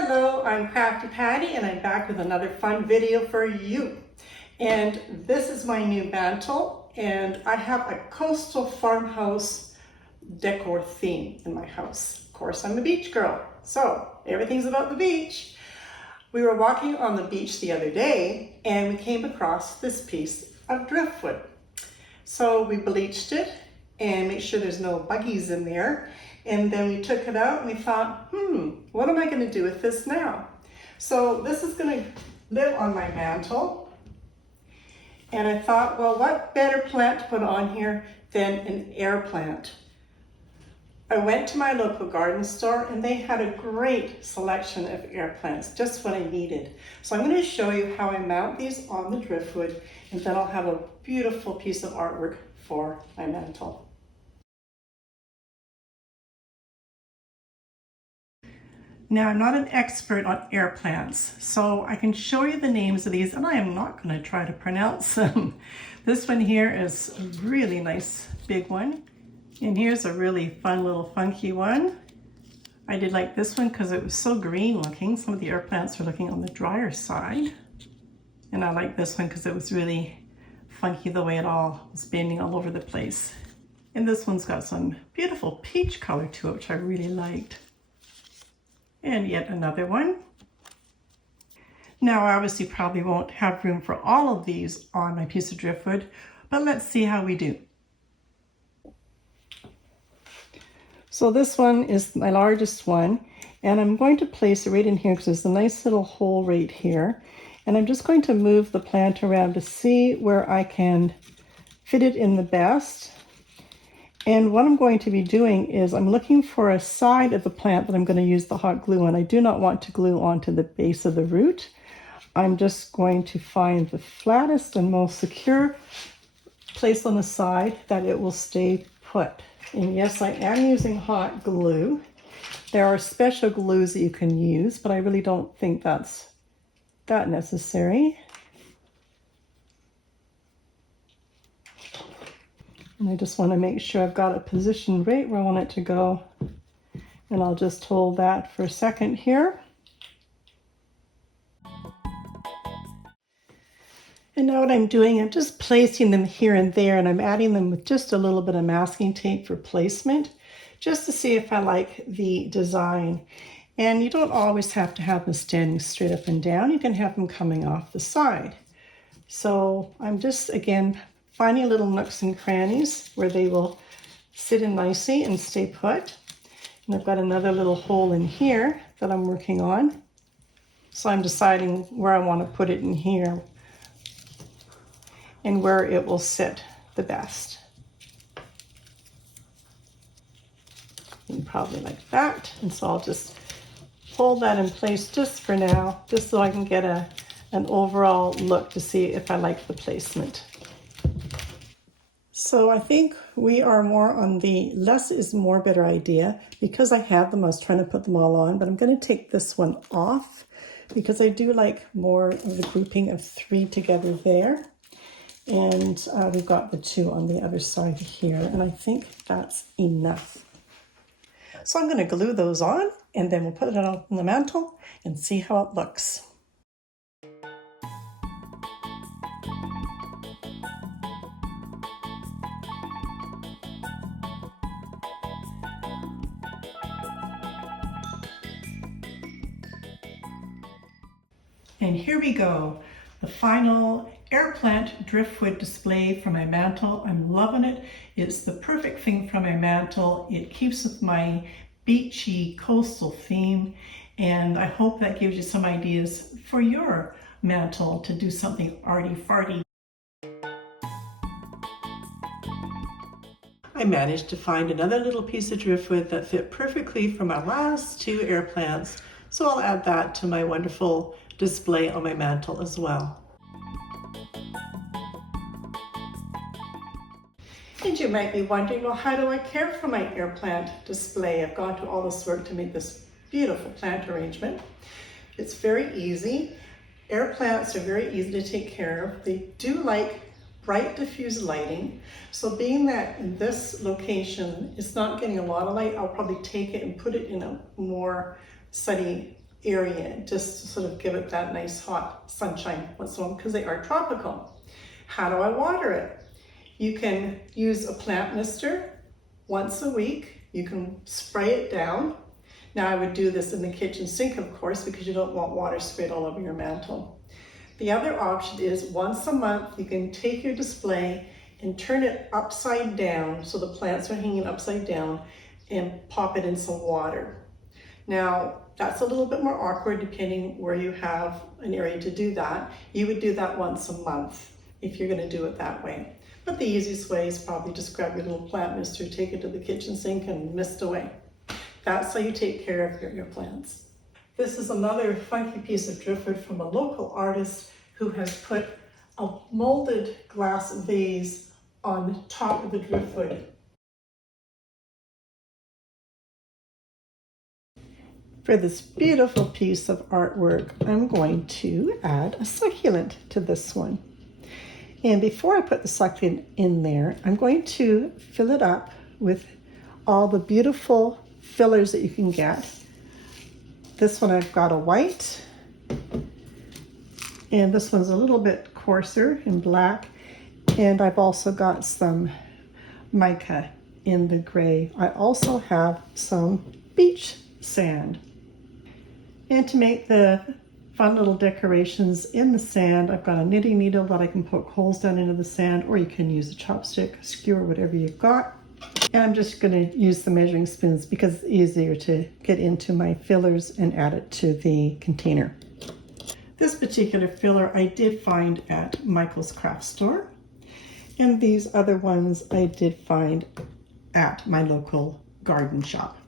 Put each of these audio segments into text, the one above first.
Hello, I'm Crafty Patty and I'm back with another fun video for you. And this is my new mantle, and I have a coastal farmhouse decor theme in my house. Of course, I'm a beach girl, so everything's about the beach. We were walking on the beach the other day and we came across this piece of driftwood. So we bleached it and made sure there's no buggies in there. And then we took it out and we thought, what am I going to do with this now? So this is going to live on my mantle. And I thought, well, what better plant to put on here than an air plant? I went to my local garden store and they had a great selection of air plants, just what I needed. So I'm going to show you how I mount these on the driftwood, and then I'll have a beautiful piece of artwork for my mantle. Now, I'm not an expert on air plants, so I can show you the names of these, and I am not going to try to pronounce them. This one here is a really nice big one, and here's a really fun little funky one. I did like this one because it was so green looking. Some of the air plants are looking on the drier side, and I like this one because it was really funky the way it all was bending all over the place. And this one's got some beautiful peach color to it, which I really liked. And yet another one. Now, I obviously probably won't have room for all of these on my piece of driftwood, but let's see how we do. So this one is my largest one, and I'm going to place it right in here because there's a nice little hole right here. And I'm just going to move the plant around to see where I can fit it in the best. And what I'm going to be doing is I'm looking for a side of the plant that I'm going to use the hot glue on. I do not want to glue onto the base of the root. I'm just going to find the flattest and most secure place on the side that it will stay put. And yes, I am using hot glue. There are special glues that you can use, but I really don't think that's that necessary. And I just want to make sure I've got it positioned right where I want it to go. And I'll just hold that for a second here. And now what I'm doing, I'm just placing them here and there, and I'm adding them with just a little bit of masking tape for placement, just to see if I like the design. And you don't always have to have them standing straight up and down. You can have them coming off the side. So I'm just, again, finding little nooks and crannies where they will sit in nicely and stay put. And I've got another little hole in here that I'm working on. So I'm deciding where I want to put it in here and where it will sit the best. And probably like that. And so I'll just hold that in place just for now, just so I can get an overall look to see if I like the placement. So I think we are more on the less is more better idea. Because I had them, I was trying to put them all on, but I'm going to take this one off because I do like more of the grouping of 3 together there. And we've got the 2 on the other side here, and I think that's enough. So I'm going to glue those on, and then we'll put it on the mantle and see how it looks. And here we go, the final air plant driftwood display for my mantle. I'm loving it. It's the perfect thing for my mantle. It keeps with my beachy coastal theme, and I hope that gives you some ideas for your mantle to do something arty-farty. I managed to find another little piece of driftwood that fit perfectly for my last 2 air plants, so I'll add that to my wonderful display on my mantle as well. And you might be wondering, well, how do I care for my air plant display? I've gone to all this work to make this beautiful plant arrangement. It's very easy. Air plants are very easy to take care of. They do like bright diffuse lighting. So being that in this location it's not getting a lot of light, I'll probably take it and put it in a more sunny area, just to sort of give it that nice hot sunshine once in a while, because they are tropical. How do I water it? You can use a plant mister once a week. You can spray it down. Now I would do this in the kitchen sink, of course, because you don't want water sprayed all over your mantle. The other option is once a month, you can take your display and turn it upside down so the plants are hanging upside down and pop it in some water. Now, that's a little bit more awkward depending where you have an area to do that. You would do that once a month if you're going to do it that way. But the easiest way is probably just grab your little plant mister, take it to the kitchen sink and mist away. That's how you take care of your plants. This is another funky piece of driftwood from a local artist who has put a molded glass vase on top of the driftwood. For this beautiful piece of artwork, I'm going to add a succulent to this one. And before I put the succulent in there, I'm going to fill it up with all the beautiful fillers that you can get. This one I've got a white, and this one's a little bit coarser in black, and I've also got some mica in the gray. I also have some beach sand. And to make the fun little decorations in the sand, I've got a knitting needle that I can poke holes down into the sand, or you can use a chopstick, skewer, whatever you've got. And I'm just going to use the measuring spoons because it's easier to get into my fillers and add it to the container. This particular filler I did find at Michael's craft store, and these other ones I did find at my local garden shop.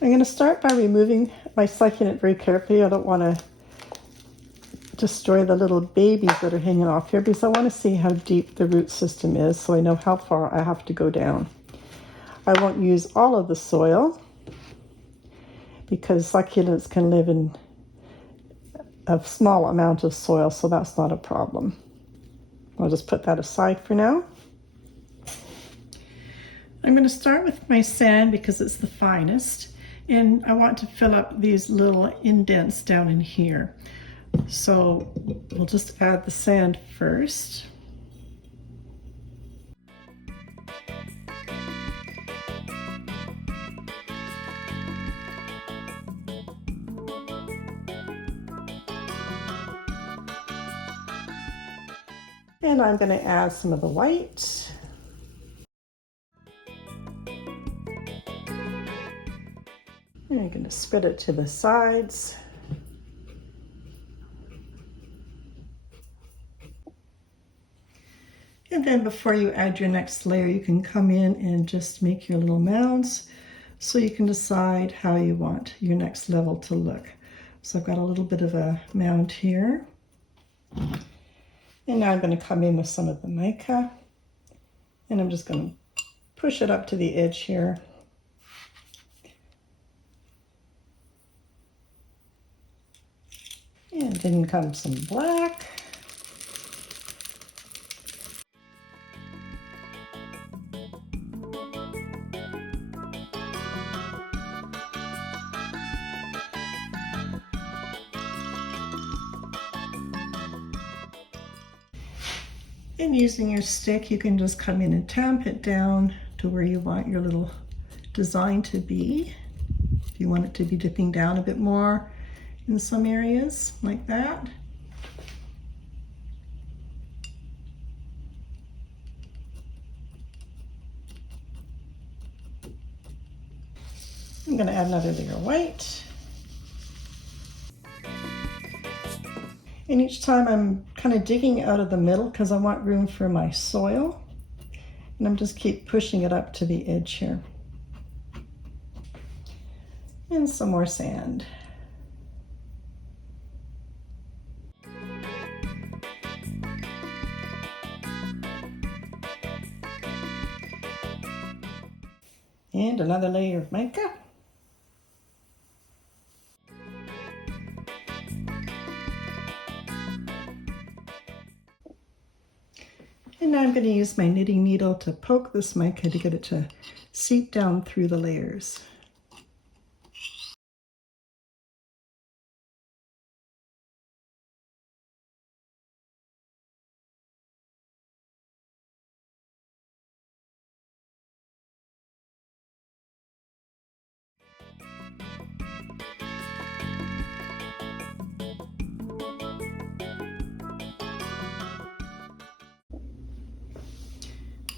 I'm going to start by removing my succulent very carefully. I don't want to destroy the little babies that are hanging off here because I want to see how deep the root system is so I know how far I have to go down. I won't use all of the soil because succulents can live in a small amount of soil, so that's not a problem. I'll just put that aside for now. I'm going to start with my sand because it's the finest, and I want to fill up these little indents down in here. So we'll just add the sand first. And I'm going to add some of the white. And I'm going to spread it to the sides. And then before you add your next layer, you can come in and just make your little mounds so you can decide how you want your next level to look. So I've got a little bit of a mound here. And now I'm going to come in with some of the mica, and I'm just going to push it up to the edge here. And then comes some black. And using your stick, you can just come in and tamp it down to where you want your little design to be. If you want it to be dipping down a bit more in some areas, like that. I'm going to add another layer of white. And each time I'm kind of digging out of the middle because I want room for my soil. And I'm just keep pushing it up to the edge here. And some more sand. And another layer of mica. And now I'm going to use my knitting needle to poke this mica to get it to seep down through the layers.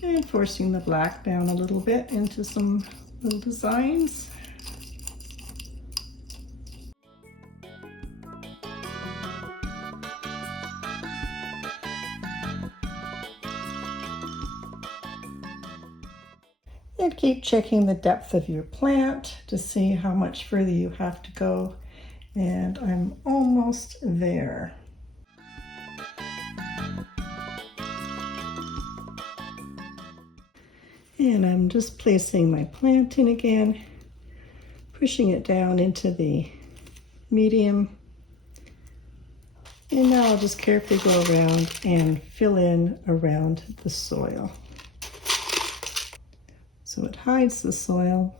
And forcing the black down a little bit into some little designs. And keep checking the depth of your plant to see how much further you have to go. And I'm almost there. And I'm just placing my plant in again, pushing it down into the medium. And now I'll just carefully go around and fill in around the soil. So it hides the soil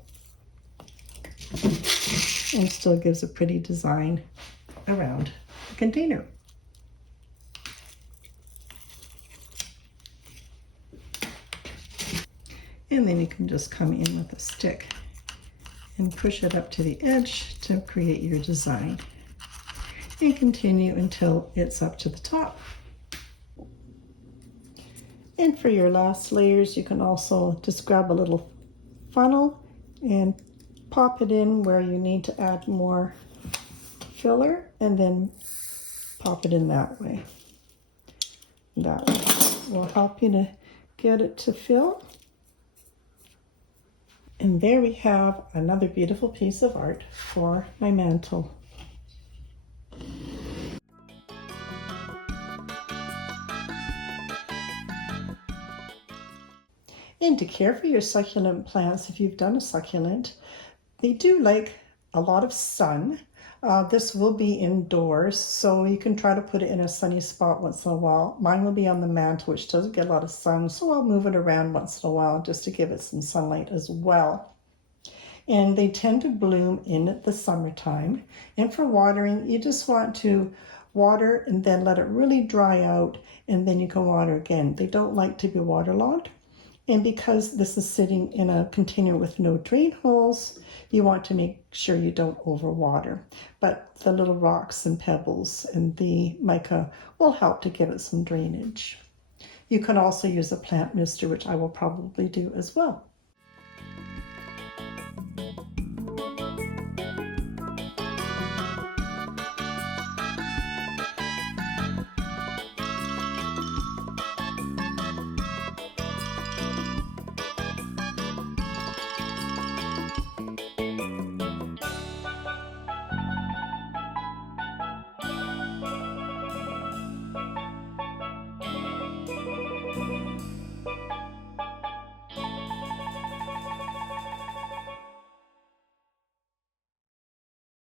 and still gives a pretty design around the container. And then you can just come in with a stick and push it up to the edge to create your design. And continue until it's up to the top. And for your last layers, you can also just grab a little funnel and pop it in where you need to add more filler, and then pop it in that way. That will help you to get it to fill. And there we have another beautiful piece of art for my mantle. And to care for your succulent plants, if you've done a succulent, they do like a lot of sun. This will be indoors, so you can try to put it in a sunny spot once in a while. Mine will be on the mantle, which doesn't get a lot of sun, so I'll move it around once in a while just to give it some sunlight as well. And they tend to bloom in the summertime. And for watering, you just want to water and then let it really dry out, and then you can water again. They don't like to be waterlogged. And because this is sitting in a container with no drain holes, you want to make sure you don't overwater. But the little rocks and pebbles and the mica will help to give it some drainage. You can also use a plant mister, which I will probably do as well.